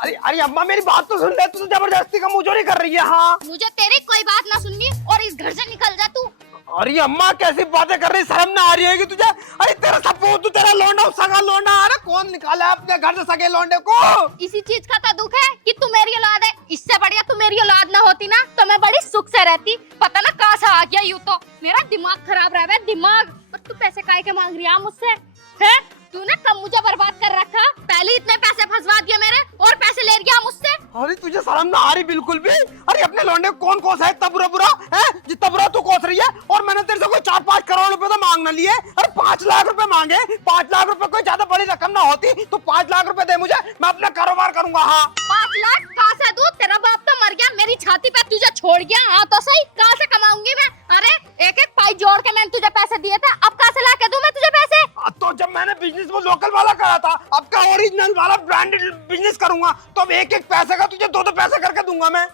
अरे अरे अम्मा मेरी बात तो सुन ले, तू तो जबरदस्ती का मुंह चोरी कर रही है। हाँ मुझे तेरी कोई बात ना सुननी और इस घर से निकल जा तू। अरे अम्मा कैसी बातें कर रही, शर्म ना आ रही है कि तुझे? अरे तेरा सपूत, तू तेरा लौंडा, सगा लौंडा। अरे कौन निकाला है अपने घर से सगे लौंडे को? इसी चीज का तो दुख है कि तू मेरी औलाद है। इससे बढ़िया तू मेरी औलाद ना होती ना तो मैं बड़ी सुख से रहती। पता ना कहाँ से आ गया यूं तो मेरा दिमाग खराब रहा है दिमाग। और तू पैसे काहे के मांग रही है मुझसे? है तूने कब मुझे बर्बाद कर रखा? पहले इतने पैसे फंसवा दिए मेरे और पैसे ले गया मुझसे। अरे तुझे शर्म ना आ रही बिल्कुल भी? अरे अपने लौंडे कौन कोस है इतना बुरा बुरा है, जितना बुरा तू कोस रही है? और मैंने तेरे से कोई 4-5 करोड़ रुपए तो मांग ना लिए। अरे 5 लाख रुपए मांगे। 5 लाख रुपए कोई ज्यादा बड़ी रकम ना होती तो 5 लाख रुपए दे मुझे, मैं अपना कारोबार करूंगा। हाँ 5 लाख कहाँ से दूं? तेरा बाप तो मर गया, मेरी छाती पे तुझे छोड़ गया। हाँ तो सही, कहाँ से कमाऊंगी मैं? अरे एक एक पाई जोड़ के मैंने तुझे पैसे दिए थे, अब कहाँ से ला के दूं मैं तुझे पैसे? तो जब मैंने बिजनेस वो लोकल वाला करा था, अब का ओरिजिनल वाला ब्रांडेड बिजनेस करूंगा तो अब एक एक पैसे का तुझे 2-2 पैसे करके दूंगा मैं।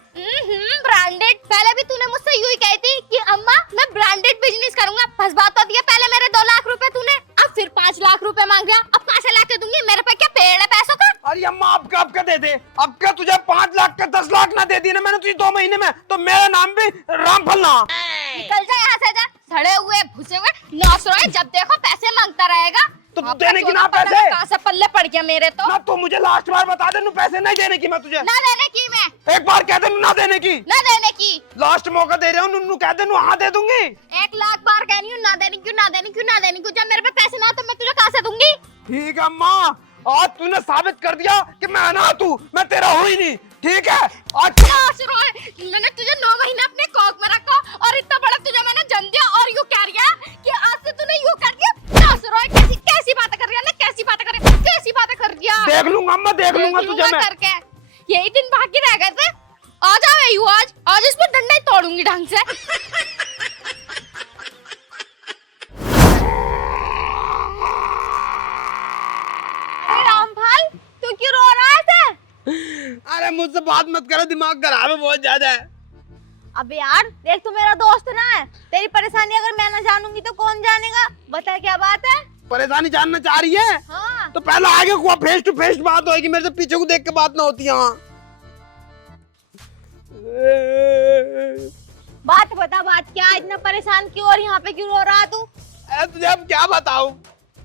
ब्रांडेड? पहले भी तूने मुझसे यूं ही कही थी कि अम्मा मैं ब्रांडेड बिजनेस करूंगा। फंसवा तो दिया पहले मेरे 2 लाख रुपए तूने, अब फिर 5 लाख रुपए मांग रहा। अब कहाँ से ला के दूंगी? मेरे पे क्या पेड़ है पैसों का? अरे अम्मा अब क्या दे दे? अब क्या तुझे 5 लाख के 10 लाख ना दे दिए ना मैंने तुझे 2 महीने में, तो मेरा नाम भी रामफल ना। निकल जा यहाँ से, जा सड़े हुए भुसे हुए नौसरोए, जब देखो पैसे मांगता रहेगा। तो देने की ना पैसे? कहाँ से पल्ले पड़ गया मेरे तो? ना तो मुझे लास्ट बार बता दे, पैसे नहीं देने की मैं तुझे। ना देने की मैं? एक बार कह दे ना देने की। ना देने की? लास्ट मौका दे रहा हूँ, नुन्नू कह दे हाँ दे दूंगी। 1 लाख बार कह रही हूँ ना देने क्यों, ना देने क्यों, ना देने क्यों। जब मेरे पे पैसे ना तो मैं तुझे कहाँ से दूंगी? ठीक है अम्मा, आज तूने साबित कर दिया कि मैं अनाथ हूँ, मैं तेरा हूँ ही नहीं। ठीक है आज मैंने तुझे 9 महीने अपने कोख में रखा और इतना बड़ा तुझे मैंने जन्म दिया और यूं कह रही है कि आज से तूने यूं कर दिया। कैसी कैसी बातें कर रही है ना, कैसी बातें कर रही है, कैसी बातें कर रही है। देख लूंगा अम्मा, देख लूंगा तुझे मैं करके। यही दिन बाकी रह गए थे, आ जाओ यू आज इसमें डंडा ही तोड़ूंगी ढंग से। रामफल तू क्यों रो रहा है? अरे मुझसे बात मत करो, दिमाग खराब है बहुत ज्यादा है। अबे यार देख, तू मेरा दोस्त ना है, तेरी परेशानी अगर मैं ना जानूंगी तो कौन जानेगा? बता क्या बात है? परेशानी जानना चाह रही है? हाँ। तो पहले आगे को फेस टू फेस बात होगी, मेरे से पीछे को देख के बात ना होती है। हाँ बात बता, बात क्या? इतना परेशान क्यों और यहाँ पे क्यों रो रहा तू? तुझे अब क्या बताऊं,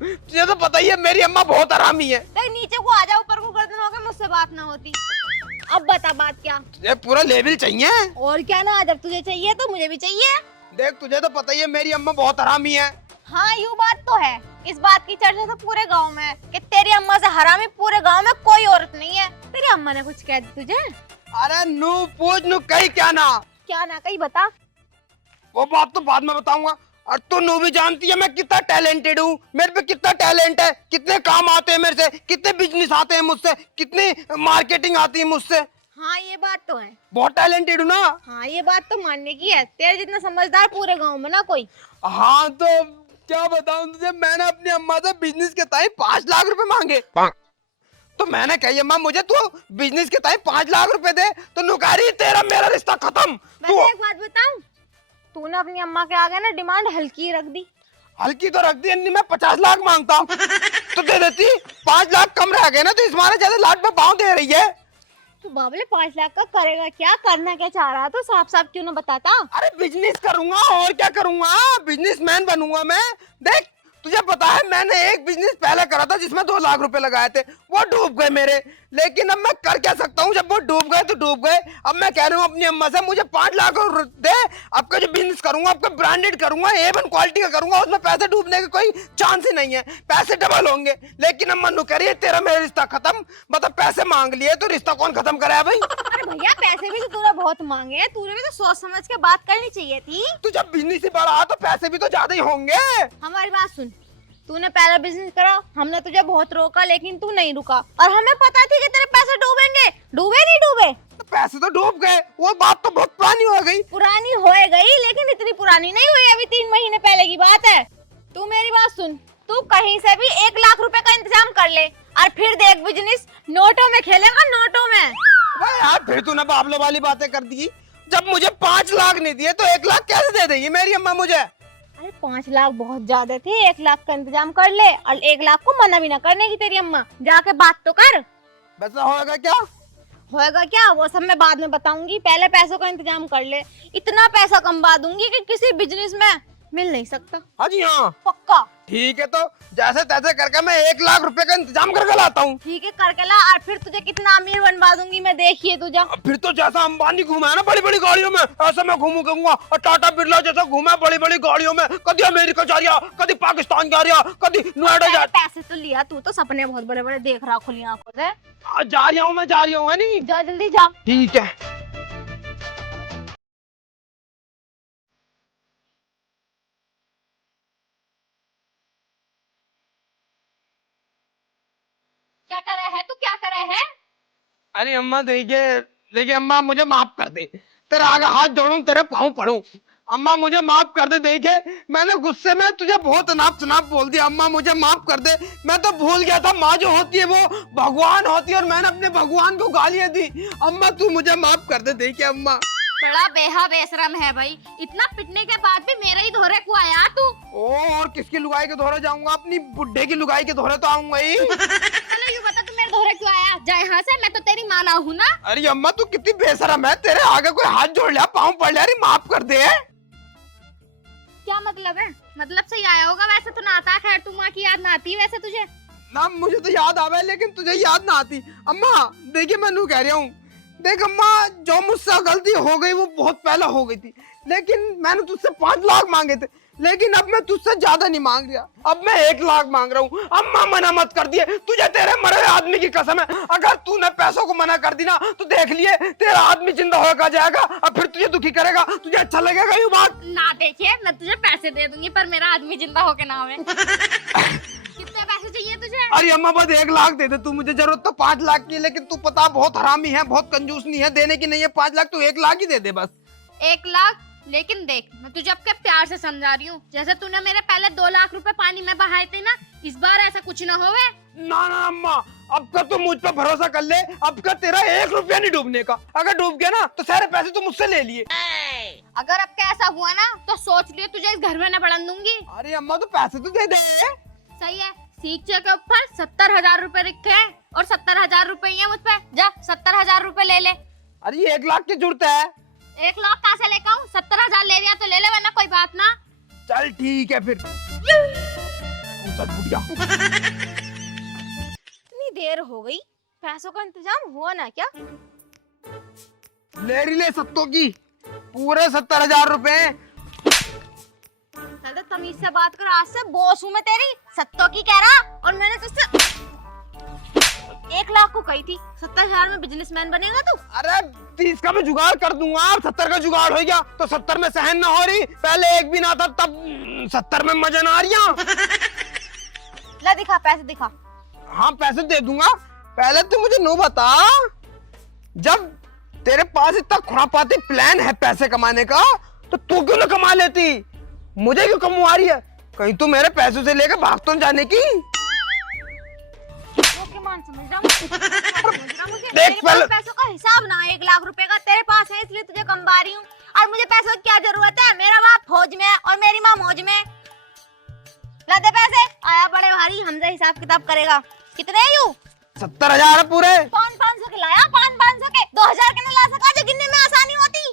तुझे तो पता ही है मेरी अम्मा बहुत हरामी है। देख नीचे को आ जा, ऊपर को गर्दन होगा, मुझसे बात ना होती। अब बता बात क्या? तुझे पूरा लेवल चाहिए? और क्या ना, जब तुझे चाहिए तो मुझे भी चाहिए। देख तुझे तो पता ही है मेरी अम्मा बहुत हरामी है। हाँ यूँ बात तो है, इस बात की चर्चा तो पूरे गांव में है कि तेरी अम्मा से हरामी पूरे गांव में कोई औरत नहीं है। तेरी अम्मा ने कुछ कह दी तुझे? अरे नू पूछ नू कही क्या ना कहीं बता। वो बात तो बाद में बताऊंगा। और तू नू भी जानती है मैं कितना टैलेंटेड हूँ, मेरे पे कितना टैलेंट है, कितने काम आते हैं मेरे से, कितने बिजनेस आते हैं मुझसे, कितनी मार्केटिंग आती है मुझसे। हाँ ये बात तो है, बहुत टैलेंटेड हूँ ना। हाँ ये बात तो मानने की है, तेरे जितना समझदार पूरे गांव में ना कोई। हाँ तो क्या बताऊं तुझे, मैंने अपनी अम्मा से बिजनेस के टाइम 5 लाख रुपए मांगे। तो मैंने कही अम्मा मुझे तू बिजनेस के टाइम 5 लाख रुपए दे, तो नुकारी तेरा मेरा रिश्ता खत्म। मैं एक बात बताऊं, तूने अपनी अम्मा के आगे ना डिमांड हल्की रख दी। हल्की तो रख दी, मैं 50 लाख मांगता हूँ तो दे देती। 5 लाख कम रह गए ना, तो इस मारे ज्यादा लाख में पाँव दे रही है। तू बाबले 5 लाख का करेगा क्या? करना क्या चाह रहा? तो साफ साफ क्यों ना बताता? अरे बिजनेस करूंगा और क्या करूंगा, बिजनेसमैन बनूंगा मैं। देख तुझे पता है मैंने एक बिजनेस पहले करा था जिसमें 2 लाख रुपए लगाए थे, वो डूब गए मेरे। लेकिन अब मैं कर क्या सकता हूँ, जब वो डूब गए तो डूब गए। अब मैं कह रहा हूँ अपनी अम्मा से मुझे 5 लाख दे, आपका जो बिजनेस करूंगा आपका ब्रांडेड करूंगा, A1 क्वालिटी का करूंगा, उसमें पैसे डूबने का कोई चांस ही नहीं है, पैसे डबल होंगे। लेकिन अम्मा नु कह रही है तेरा मेरा रिश्ता खत्म। मतलब पैसे मांग लिए तो रिश्ता कौन खत्म कराया भाई? अरे भैया पैसे भी तो तूने बहुत मांगे हैं, तूने भी तो सोच समझ के बात करनी चाहिए थी। तू जब बिजनेस ही बढ़ा तो पैसे भी तो ज्यादा ही होंगे। हमारी बात सुन, तूने पहला बिजनेस करा, हमने तुझे बहुत रोका लेकिन तू नहीं रुका, और हमें पता थी कि तेरे पैसे डूबेंगे। डूबे नहीं डूबे? तो पैसे तो डूब गए, वो बात तो बहुत पुरानी हो गई। पुरानी हो गई लेकिन इतनी पुरानी नहीं हुई, अभी 3 महीने पहले की बात है। तू मेरी बात सुन, तू कहीं से भी 1 लाख रुपए का इंतजाम कर ले और फिर देख बिजनेस नोटों में खेलेगा, नोटों में। यार फिर तूने बाबलों वाली बातें कर दी। जब मुझे 5 लाख नहीं दिए तो 1 लाख कैसे दे देगी मेरी अम्मा मुझे? अरे 5 लाख बहुत ज्यादा थे, 1 लाख का इंतजाम कर ले और 1 लाख को मना भी ना करने की तेरी अम्मा। जाके बात तो कर। वैसा होगा क्या? होएगा क्या वो सब मैं बाद में बताऊंगी, पहले पैसों का इंतजाम कर ले। इतना पैसा कमा दूंगी कि किसी बिजनेस में मिल नहीं सकता। हाँ जी हाँ, पक्का। ठीक है, तो जैसे तैसे करके मैं 1 लाख रुपए का इंतजाम करके लाता हूँ। ठीक है करके ला, और फिर तुझे कितना अमीर बनवा दूंगी मैं, देखिए तुझे। फिर तो जैसा अंबानी घूमा है ना बड़ी बड़ी गाड़ियों में, ऐसा मैं घूमूंगा। और टाटा बिरला जैसा घूमा बड़ी बड़ी गाड़ियों में, कभी अमेरिका जा रहा, कभी पाकिस्तान जा रहा, कभी नोएडा जा। पैसे तो लिया तू, तो सपने बहुत बड़े बड़े देख रहा खुली आंखों से। जा रहा हूँ, मैं जा रहा हूँ, है नहीं? जा जल्दी जा। ठीक है। क्या कर रहा है तू, क्या कर रहा है? अरे अम्मा देखिए देखिए, अम्मा मुझे माफ कर दे, तेरा आगे हाथ जोड़ूं, तेरे पाँव पड़ूं। अम्मा मुझे माफ कर दे, देखिए मैंने गुस्से में तुझे बहुत अनाप शनाप बोल दिया। अम्मा मुझे माफ कर दे, मैं तो भूल गया था माँ जो होती है वो भगवान होती है, और मैंने अपने भगवान को गालियां दी। अम्मा तू मुझे माफ कर दे, देखिए अम्मा। बड़ा बेहा बेशरम है भाई, इतना पिटने के बाद भी मेरे ही धोरे को आया तू। ओ, और किसकी लुगाई के धोरे जाऊंगा? अपनी बुड्ढे की लुगाई के धोरे तो आऊंगा ही। चलो यूं बता, तू मेरे धोरे क्यों आया? जा यहाँ से, मैं तो तेरी माँ ना हूँ ना। अरे अम्मा तू कितनी बेशरम है, तेरे आगे कोई हाथ जोड़ लिया, पाँव पड़ लिया, अरे माफ कर दे। क्या मतलब है? मतलब से ही आया होगा, वैसे तो ना आता। खैर तू माँ की याद ना आती वैसे तुझे? ना मुझे तो याद आवे, लेकिन तुझे याद ना आती। अम्मा देखिए मैं नू कह रहा हूँ, देख अम्मा जो मुझसे गलती हो गई वो बहुत पहले हो गई थी, लेकिन मैंने तुझसे 5 लाख मांगे थे, लेकिन अब मैं तुझसे ज्यादा नहीं मांग रहा, अब मैं 1 लाख मांग रहा हूँ। अम्मा मना मत कर दिए, तुझे तेरे मरे हुए आदमी की कसम है, अगर तूने पैसों को मना कर दी ना तो देख लिए तेरा आदमी जिंदा होकर जाएगा, और फिर तुझे दुखी करेगा। तुझे अच्छा लगेगा ये बात? ना देखिए, मैं तुझे पैसे दे दूंगी पर मेरा आदमी जिंदा होके ना आवे। कितने पैसे चाहिए तुझे? अरे अम्मा बस 1 लाख दे दे तू, मुझे जरूरत तो 5 लाख की है, लेकिन तू पता बहुत हरामी है, बहुत कंजूस नहीं है, देने की नहीं है 5 लाख, तू 1 लाख ही दे दे बस। 1 लाख? लेकिन देख, मैं तुझे अब के प्यार से समझा रही हूँ, जैसे तूने मेरे पहले 2 लाख रुपए पानी में बहाए थे ना, इस बार ऐसा कुछ ना होवे। ना ना अम्मा, अब का तू मुझ पर भरोसा कर ले, अब का तेरा 1 रुपया नहीं डूबने का, अगर डूब गया ना तो सारे पैसे तू मुझसे ले लिए। अगर अब का ऐसा हुआ ना तो सोच लियो तुझे इस घर में न पड़न दूंगी। अरे अम्मा तो पैसे तो दे दे। सही है, सीखे के ऊपर 70,000 रुपए रखे हैं, और 70,000 रुपए ही है मुझ पे। जा 70,000 रुपए ले ले। अरे ये 1 लाख की जरूरत है। 1 लाख कहाँ से लेकर आऊं? 70,000 ले लिया तो ले ले, वरना कोई बात ना। चल ठीक है फिर। चल बुढ़िया। इतनी देर हो गई, पैसों का इंतजाम हुआ ना क्या? ले रही ले सत्तों की पूरे 70,000 रुपए। दादा तमीज से बात कर, आज से बॉस हूँ मैं तेरी। सत्तों की कह रहा, और मैंने तुझसे 1 लाख को कही थी। 70,000 में बिजनेसमैन बनेगा तू? अरे 30 का मैं जुगाड़ कर दूंगा, 70 का जुगाड़ हो गया तो 70 में सहन ना हो रही, पहले एक भी ना था तब 70 में मजा ना आ रही। ला दिखा, पैसे दिखा। हाँ पैसे दे दूंगा, पहले तू मुझे नो बता, जब तेरे पास इतना खुरापाती प्लान है पैसे कमाने का तो तू क्यों ना कमा लेती? मुझे क्यों कमवा रही है? कहीं तू मेरे पैसों से लेकर भाग तो जाने की? समझ रहा मुझे देख मेरे पास पैसों का हिसाब ना है। 1 लाख रुपए का तेरे पास है, इसलिए तुझे कमवा रही हूँ। और मुझे पैसों की क्या जरूरत है? मेरा बाप फौज में है और मेरी माँ मौज में। ला दे पैसे, आया बड़े भारी, हमसे हिसाब किताब करेगा। कितने यू? 70,000 है पूरे। 500 के लाया, 500 के। 2,000 के नहीं ला सका जो गिनने में आसानी होती।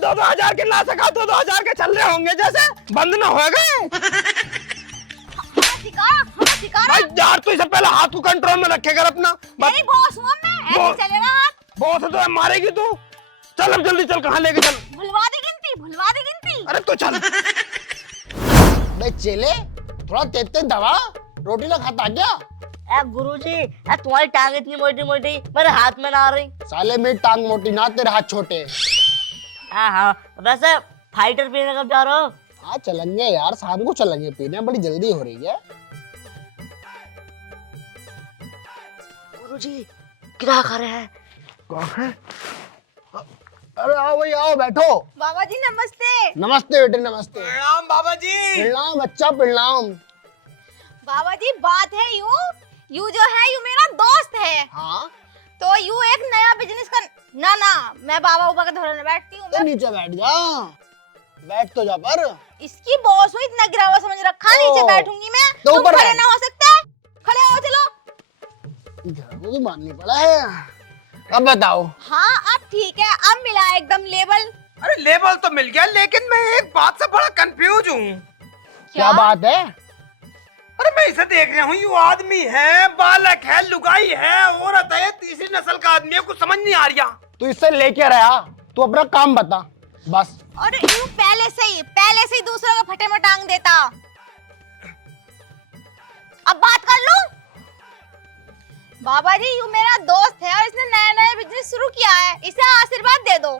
2,000 के ला सका तो 2,000 के चल रहे होंगे जैसे बंद ना हो गए। भाई यार तू इससे पहले हाथ को कंट्रोल में रखेगा अपना। मेरी बॉस हूँ मैं, ऐसे चलेगा हाथ। बॉस है तो मारेगी तू। चल अब जल्दी चल, कहाँ लेके चल? भुलवा दे गिनती, भुलवा दे गिनती। अरे तो चल। बे चेले, थोड़ा तेज तेज दबा, रोटी ना खाता क्या? गुरुजी, तुम्हारी टांग इतनी मोटी मोटी मेरे हाथ में ना आ रही। साले मेरी टांग मोटी ना, तेरे हाथ छोटे। हाँ हाँ, वैसे फाइटर पीने कब जा रहे हो? हाँ चलेंगे यार, शाम को चलेंगे पीने, बड़ी जल्दी हो रही है। गुरुजी क्या कर रहे हैं? अरे आओ भाई आओ, बैठो। बाबा जी नमस्ते। नमस्ते बेटे नमस्ते। प्रणाम बाबा जी। प्रणाम बच्चा प्रणाम। बाबा जी बात है यू जो है यू मेरा दोस्त है। हाँ तो यू एक नया बिजनेस कर। ना ना, मैं बाबा ऊपर के धोरे में बैठती हूँ। तो नीचे बैठ जा, बैठ तो जा। पर इसकी बॉस हुई, इतना गिरा हुआ समझ रखा, नीचे बैठूंगी मैं। तो तुम ऊपर खड़े बैठ। ना हो सकते? खड़े हो चलो। घर को तो माननी पड़ा है। अब बताओ। हाँ अब ठीक है, अब मिला एकदम लेवल। अरे लेवल तो मिल गया, लेकिन मैं एक बात से बड़ा कंफ्यूज हूँ। क्या बात है? अरे मैं इसे देख रहा हूँ, यू आदमी है, बालक है, लुगाई है, औरत है, तीसरी नस्ल का आदमी है, कुछ समझ नहीं आ रहा। तू इससे लेके रहा, तू अपना काम बता बस। और यूं पहले से ही दूसरों को फटे में टांग देता। अब बात कर लूं? बाबा जी, यू मेरा दोस्त है और इसने नया नया बिजनेस शुरू किया है, इसे आशीर्वाद दे दो।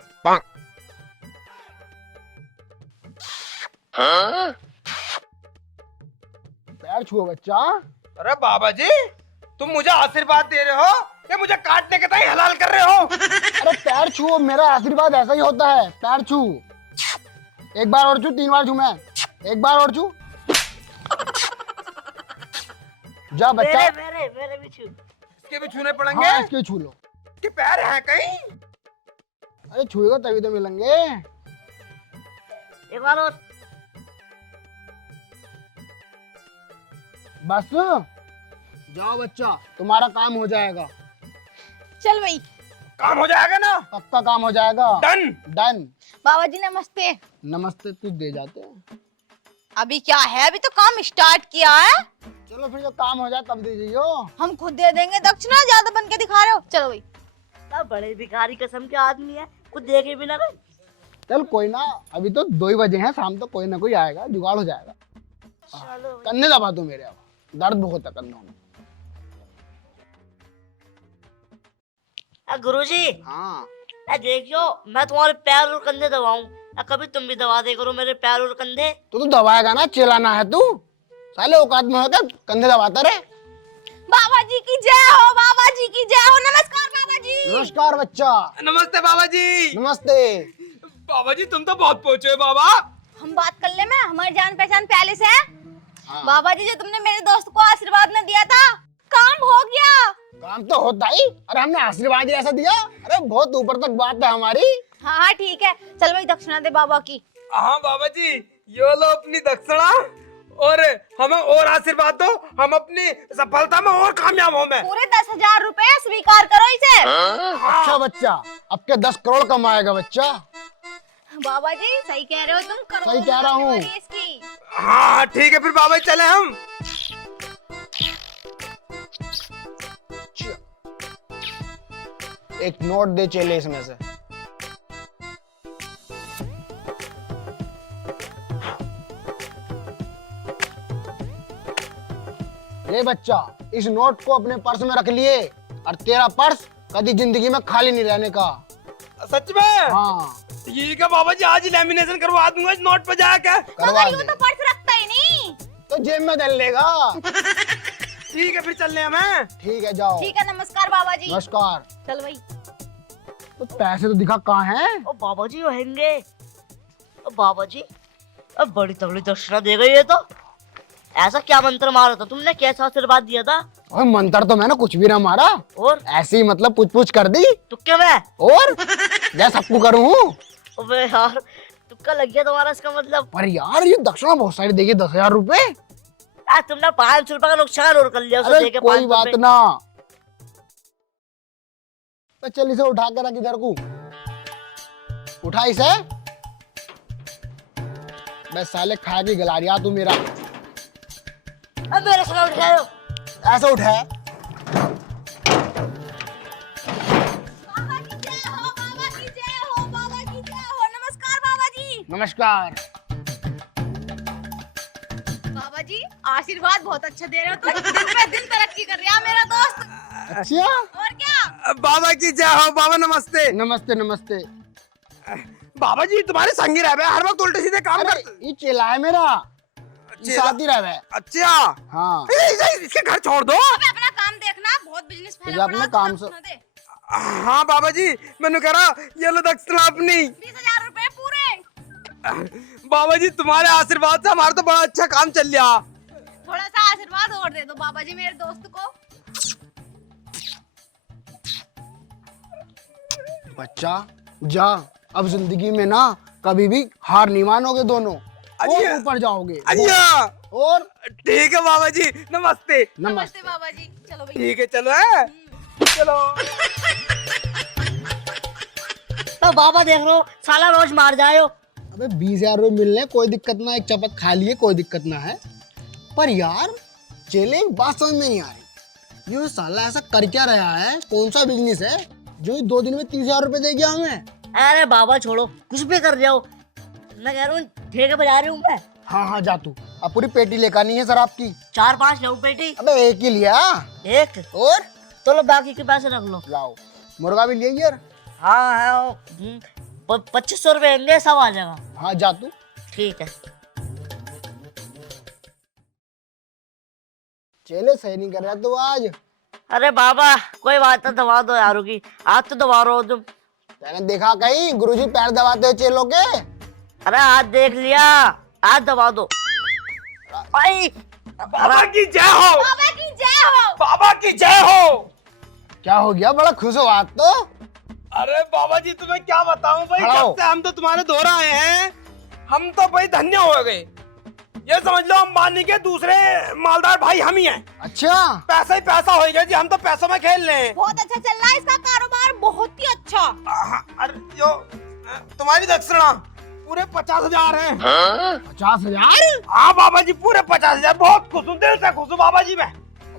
पैर छुओ बच्चा। अरे बाबा जी, तुम मुझे आशीर्वाद दे रहे हो या मुझे काटने के ताई हलाल कर रहे हो? अरे पैर छुओ, मेरा आशीर्वाद ऐसा ही होता है। पैर छू, एक बार और छू, 3 बार छू मैं, एक बार और छू। जा बच्चा। मेरे भी छू। इसके भी छूने पड़ेंगे? हाँ, इसके छू लो। कि पैर है कहीं? अरे छुएगा तभी तो मिलेंगे। एक बार और। बस जाओ बच्चा, तुम्हारा काम हो जाएगा। चल भाई। काम हो जाएगा ना? पक्का काम हो जाएगा। डन। डन। बाबा जी नमस्ते। नमस्ते तुझ दे जाते हैं। अभी क्या है, अभी तो काम स्टार्ट किया है। चलो फिर जब काम हो जाए तब दीजिए। हम खुद दे देंगे दक्षिणा, ज्यादा बन के दिखा रहे हो। चलो भाई। बड़े भिखारी किस्म के आदमी है, कुछ देखे भी ना गए। चल कोई ना, अभी तो 2 ही बजे हैं, शाम तक कोई ना कोई आएगा, जुगाड़ हो जाएगा। चलो कंधे दबा तू मेरे, अब दर्द बहुत है कंधों में। गुरुजी, हाँ देखियो, मैं तुम्हारे पैर और कंधे दबाऊं, कभी तुम भी दबा दे करो मेरे पैर और कंधे। तो तू दबाएगा ना, चिल्लाना है तू। साले औकात में होकर कंधे दबाता रहे। बाबा जी की जय हो, बाबा जी की जय हो। नमस्कार बाबा जी। नमस्कार बच्चा। नमस्ते बाबा जी। नमस्ते। बाबा जी तुम तो बहुत पहुंचे हो बाबा। हम बात कर ले, मैं हमारी जान पहचान पहले से है। हाँ। बाबा जी, जो तुमने मेरे दोस्त को आशीर्वाद न दिया था, काम हो गया। काम तो होता ही, अरे हमने आशीर्वाद ही ऐसा दिया, अरे बहुत ऊपर तक बात है हमारी। हाँ हाँ ठीक है, चल भाई दक्षिणा दे बाबा की। हाँ बाबा जी, ये लो अपनी दक्षिणा और हमें और आशीर्वाद दो, हम अपनी सफलता में और कामयाब हो। मैं पूरे 10,000 रुपए स्वीकार करो इसे। अच्छा बच्चा, अब के 10 करोड़ कमाएगा बच्चा। बाबा जी सही कह रहे हो तुम, करो। सही कह रहा हूँ। इसकी। हाँ ठीक है, फिर बाबा जी चले हम। एक नोट दे चले इसमें से। ले बच्चा, इस नोट को अपने पर्स में रख लिए, और तेरा पर्स कभी जिंदगी में खाली नहीं रहने का। सच में? हाँ ठीक है बाबा जी, आज ही लैमिनेशन करवा दूंगा इस नोट पे जाकर। करवा मगर यूं दे। तो पर्स रखता ही नहीं। तो जेब में डाल लेगा। ठीक है फिर चलने हमें। ठीक है जाओ। ठीक है, नमस्कार बाबा जी। नमस्कार। चल भाई। तो पैसे तो दिखा कहाँ हैं? ओ बाबा जी होंगे। ओ बाबा जी, अब बड़ी तगड़ी दक्षिणा दे गई है। तो ऐसा क्या मंत्र मारा था तुमने, कैसा आशीर्वाद दिया था? और मंत्र तो मैंने कुछ भी ना मारा, और ऐसे ही मतलब पूछ पूछ कर दी। तुक्के में? और जैसा सबको करूँ। अबे यार, तुक्का लग गया तुम्हारा, इसका मतलब। पर यार ये दक्षिणा बहुत सारी देगी, 10,000 रुपए। तुमने 500 रुपए का नुकसान और कर लिया। अरे कोई बात ना। तो चल इसे उठा के रख इधर को, उठा इसे। बस साले खा के गला रिया तू मेरा। अब मेरे साथ उठ जाओ। ऐसे उठा। बाबा की जय हो, बाबा की जय हो, बाबा की जय हो। नमस्कार बाबा जी। नमस्कार। बाबा जी आशीर्वाद बहुत अच्छा दे रहे हो तुम, दिन पे दिन तरक्की कर रहा है मेरा दोस्त। अच्छा और क्या। बाबा की जय हो। बाबा नमस्ते। नमस्ते नमस्ते। बाबा जी तुम्हारे संगी रह हर वक्त उल्टे सीधे काम अरे करते। ये चेला है मेरा, ये साथी रहा है। अच्छा हाँ इसके घर छोड़ दो। अबे अपना काम देखना, बहुत बिजनेस फैला तुझे अपने पड़ा है, काम तो से- दक्षिणा दे। हाँ बाबा जी, मैंने कह रहा ये लो दक्षिणा अपनी। 20,000 रुपए पूरे। बाबा जी तुम्हारे आशीर्वाद से हमारा तो बड़ा अच्छा काम चल रहा। थोड़ा सा आशीर्वाद और दे दो बाबा जी मेरे दोस्त को। बच्चा जा, अब जिंदगी में ना कभी भी हार नहीं मानोगे दोनों, और अच्छा। ऊपर जाओगे। अच्छा और ठीक है बाबा जी, नमस्ते। नमस्ते। बाबा जी, चलो भाई। ठीक है चलो है, चलो। तो बाबा देख रहे हो साला रोज मार जाए हो। अबे 20,000 रुपये मिलने कोई दिक्कत ना, एक चपत खा लिए कोई दिक्कत ना है। पर यार चेले एक बात समझ में नहीं आ रही, ये साला ऐसा कर क्या रहा है, कौन सा बिजनेस है जो 2 दिन में 30,000 रुपये दे गया हमें। अरे बाबा छोड़ो, कुछ भी कर जाओ, मैं कह रहा हूँ ठेके पे जा रही हूँ मैं। हाँ हाँ जा तू, अब पूरी पेटी लेकर नहीं है सर आपकी। 4-5 लो बेटी। अबे एक ही लिया। एक और तो लो, बाकी के पैसे रख लो। लाओ, मुर्गा भी लिया यार। हाँ है 2500 रुपये देंगे, सब आ जाएगा। हाँ जा तू। ठीक है। चेले सही नहीं कर रहा तो आज। अरे बाबा कोई बात नहीं, दबा दो यारों की, आज तो दबा रहे हो तुम। मैंने देखा कहीं गुरुजी पैर दबाते हो चेलों के। अरे आज देख लिया, आज दबा दो भाई। बाबा की जय हो, बाबा की जय हो। बाबा की जय हो। क्या हो गया, बड़ा खुश हो आज तो। अरे बाबा जी तुम्हें क्या बताऊं भाई, खड़ा हो। जब से हम तो तुम्हारे दौर आए हैं, हम तो भाई धन्य हो गए। ये समझ लो अंबानी के दूसरे मालदार भाई हम ही हैं। अच्छा पैसा ही पैसा हो गया जी, हम तो पैसों में खेल रहे हैं। बहुत अच्छा चल रहा है इसका कारोबार, बहुत ही अच्छा। अरे जो तुम्हारी दक्षिणा पूरे 50,000 है। 50,000। हाँ बाबा जी पूरे 50,000, बहुत खुश हूँ, दिल से खुश हूँ बाबा जी मैं।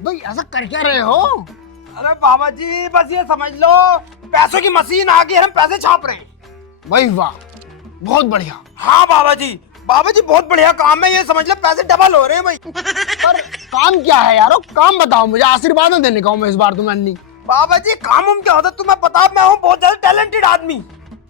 भाई ऐसा कर क्या रहे हो। अरे बाबा जी बस ये समझ लो पैसों की मशीन आ गई, हम पैसे छाप रहे हैं। भाई वाह, बहुत बढ़िया। हाँ बाबा जी बहुत बढ़िया काम है, ये समझ लो पैसे डबल हो रहे हैं भाई। पर काम क्या है यारो, काम बताओ मुझे, आशीर्वाद न देने का हूँ मैं इस बार तुम्हें अन्नी। बाबा जी काम हम क्या होता है तुम्हें पता, मैं हूँ बहुत ज्यादा टैलेंटेड आदमी,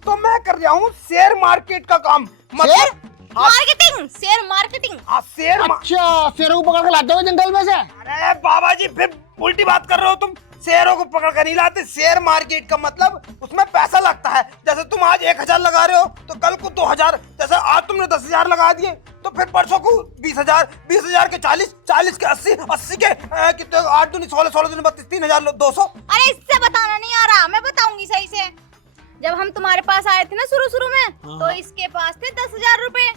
तो मैं कर रहा हूँ शेयर मार्केट का काम। शेयर? Marketing, share marketing. हाँ शेयर अच्छा, शेरों को पकड़ के लाते हो जंगल में से। अरे बाबा जी फिर उल्टी बात कर रहे हो तुम, शेयरों को पकड़ कर नहीं लाते। शेयर मार्केट का मतलब उसमें पैसा लगता है, जैसे तुम आज 1,000 लगा रहे हो तो कल को 2,000, जैसे आज तुमने 10,000 लगा दिए तो फिर परसों को 20,000, 20,000 के 40, 40 के 80, 80 के कितने, 8 दूनी 16, 16 दूनी 32, 3,200। अरे इससे बताना नहीं आ रहा, मैं बताऊंगी सही से। जब हम तुम्हारे पास आए थे ना शुरू में, तो इसके पास थे 10,000 रुपए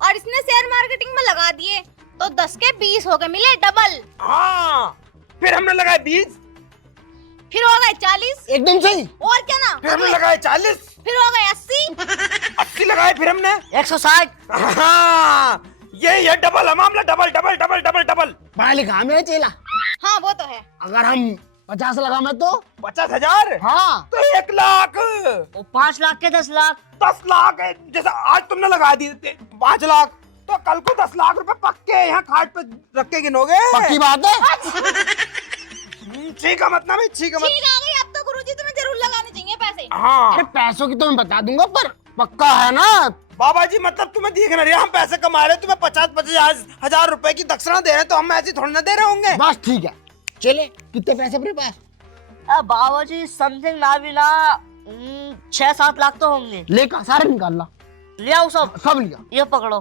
और इसने शेयर मार्केटिंग में लगा दिए, तो 10 के 20 हो गए, मिले डबल। हाँ फिर हमने लगाए 20, फिर हो गए 40, एकदम सही। और क्या ना, फिर हमने लगाए 40, फिर हो गए 80, 80 लगाए फिर हमने 160। हाँ ये डबल है मामला, double double double double double. पढ़ा लिखा मेरा चेला। हाँ वो तो है। अगर हम 50 लगा मैं तो 50,000, हाँ तो 1 लाख, वो 5 लाख के 10 लाख। 10 लाख है। जैसे आज तुमने लगा दिए थे 5 लाख, तो कल को 10 लाख रुपए पक्के यहाँ खाट पे रख के गिनोगे। पक्की बात है। ठीक है मतलब ठीक है ठीक आ गई, अब तो गुरुजी तुम्हें जरूर लगाने चाहिए पैसे। हाँ अरे पैसों की तो मैं बता दूंगा, पर पक्का है ना। बाबा जी मतलब तुम्हें दिख नहीं रहा हम पैसे कमा रहे हैं, तुम्हें 50-50 रुपए की दक्षिणा दे रहे हैं, तो हम ऐसे थोड़ी ना दे रहे होंगे। बस ठीक है, चले। कितने पैसे अपने पास? बाबा जी समथिंग ना भी ना 6-7 लाख तो होंगे। लेकर सारे निकाल ला। लिया वो सब, सब लिया। ये पकड़ो।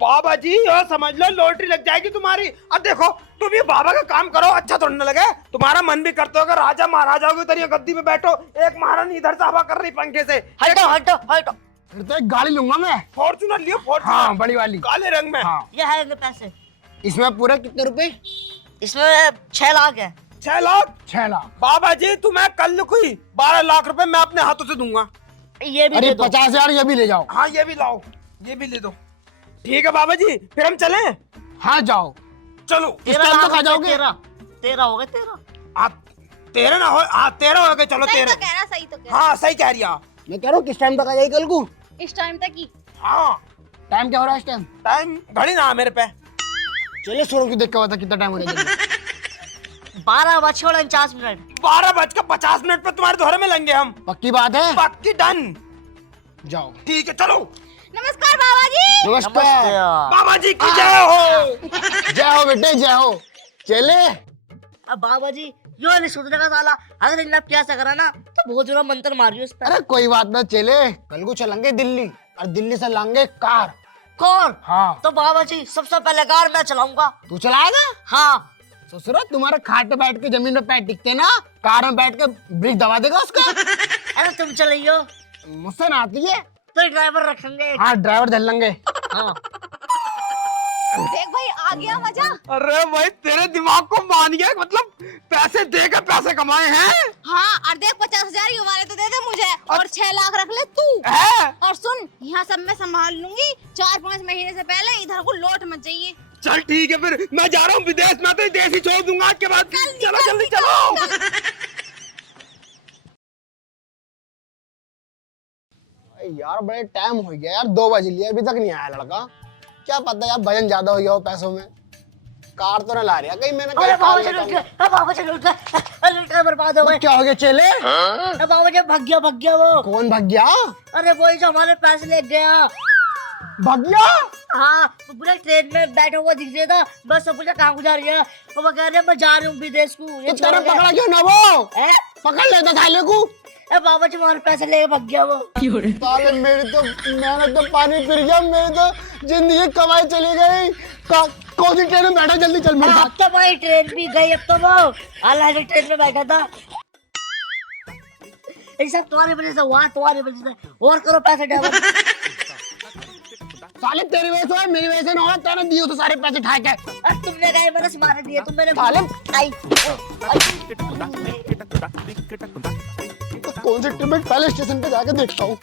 बाबा जी ये समझ लो लॉटरी लग जाएगी तुम्हारी। अब देखो तुम ये बाबा का काम करो, अच्छा थोड़ी ना लगे, तुम्हारा मन भी करता होगा राजा महाराजाओं की तरह गद्दी पे बैठो, एक महारानी इधर से हवा कर रही पंखे से। हटो हटो हटो। फिर तो एक गाड़ी लूंगा मैं। फॉर्चूनर लियो, फॉर्चूनर। हाँ बड़ी वाली, काले रंग में। हाँ। ये है इनके पैसे। इसमें पूरे कितने रुपए? इसमें 6 लाख है। 6 लाख? 6 लाख। बाबा जी तुम्हें कल कोई 12 लाख रुपए मैं अपने हाथों से दूंगा। ये भी अरे दे दो। 50,000 ये भी ले जाओ। हाँ ये भी लाओ, ये भी ले दो। ठीक है बाबा जी फिर हम चलें? हाँ जाओ। चलो। इस टाइम तक आ जाओगे? 13 हो गए 13। आप 13 ना हो, 13 हो गए, चलो सही 13। तो कह रहा, सही तो कह रहा। हाँ सही कह रही आप। मैं कह रहा हूँ किस टाइम तक आ जाएगी कल को? इस टाइम तक ही। हाँ टाइम क्या हो रहा है इस टाइम? टाइम घड़ी ना है मेरे पे। चलिए शुरू की देख के बता कितना टाइम हो जाएगा। 12:49 12:50 पे तुम्हारे दोहरे में लेंगे हम। पक्की बात है? पक्की डन। जाओ। ठीक है चलो। नमस्कार बाबा जी। नमस्कार। नमस्ते। बाबा जी की जय हो। जय हो बेटे जय हो। चले। अब बाबा जी यो नहीं सुधरे का साला, अगर इन्हें कैसा करा ना तो बहुत जोरा मंत्र मारियो इस पर। अरे कोई बात ना, चले कल को चलेंगे दिल्ली, और दिल्ली से लाएंगे कार। कौन? हाँ। तो बाबा जी सबसे पहले कार मैं चलाऊंगा। तू चलाएगा? हाँ। ससुरा तुम्हारे खाट पे बैठ के जमीन पे पैर टिकते ना, कार में बैठ के ब्रेक दबा देगा उसका। अरे तुम चलियो, मुझसे ना आती है। तो ड्राइवर रखेंगे। हाँ ड्राइवर धर लेंगे। हाँ। देख भाई आ गया मजा। अरे भाई तेरे दिमाग को मान गया, मतलब पैसे दे के पैसे कमाए हैं। हाँ और देख 50,000 ही हमारे तो दे दे मुझे। मुझे और 6 लाख रख ले तू। है? और सुन, यहाँ सब मैं संभाल लूंगी, 4-5 महीने से पहले इधर को लौट मत जाइए। चल ठीक है फिर, मैं जा रहा हूँ विदेश में, तो देश ही छोड़ दूंगा आज के बाद। चलो जल्दी चलो। यार बड़े टाइम हो गया यार, 2 बज लिए, अभी तक नहीं आया लड़का। क्या पता यार वजन ज्यादा हो गया हो पैसों में। कार तो ना ला रहा कहीं, मैंने अरे कहीं बाबा कार जी लेता लूट हूँ। गए, बाबा जी लूट गए, लूट गए, बर्बाद हो गए। क्या हो गया चेले? बाबा जी भाग गया वो। कौन भाग गया? अरे वही जो हमारे पैसे ले गया। भाग गया? हाँ, वो पूरा ट्रेन में बैठा हुआ दिख रहा था, बस सब पूछा कहाँ गुजार गया, वो कह रहे मैं जा रहा हूँ विदेश को। ये तो तेरा पकड़ा क्यों ना वो? है? पकड़ लेता थाले को। बाबा जी हमारे पैसे लेके भाग गया वो। साले मेरी तो मैंने तो पानी पी गया, मेरी तो जिंदगी कमाई चली गई। कौन सी ट्रेन में बैठा? जल्दी चल मेरे साथ। अब तो हमारी ट्रेन भी गई, अब तो वो अलग ट्रेन में बैठा था। ये सब तुम्हारी वजह से हुआ, तुम्हारी वजह से। और करो पैसे डबल। साले तेरी वजह से, मेरी वजह से ना होगा। तेरे दिए तो सारे पैसे ठा के। अब तुमने कहा मैंने तुम्हारे दिए, तुम मेरे साले आई। कौन सी ट्रिप? पहले स्टेशन पे जाके देखता हूँ।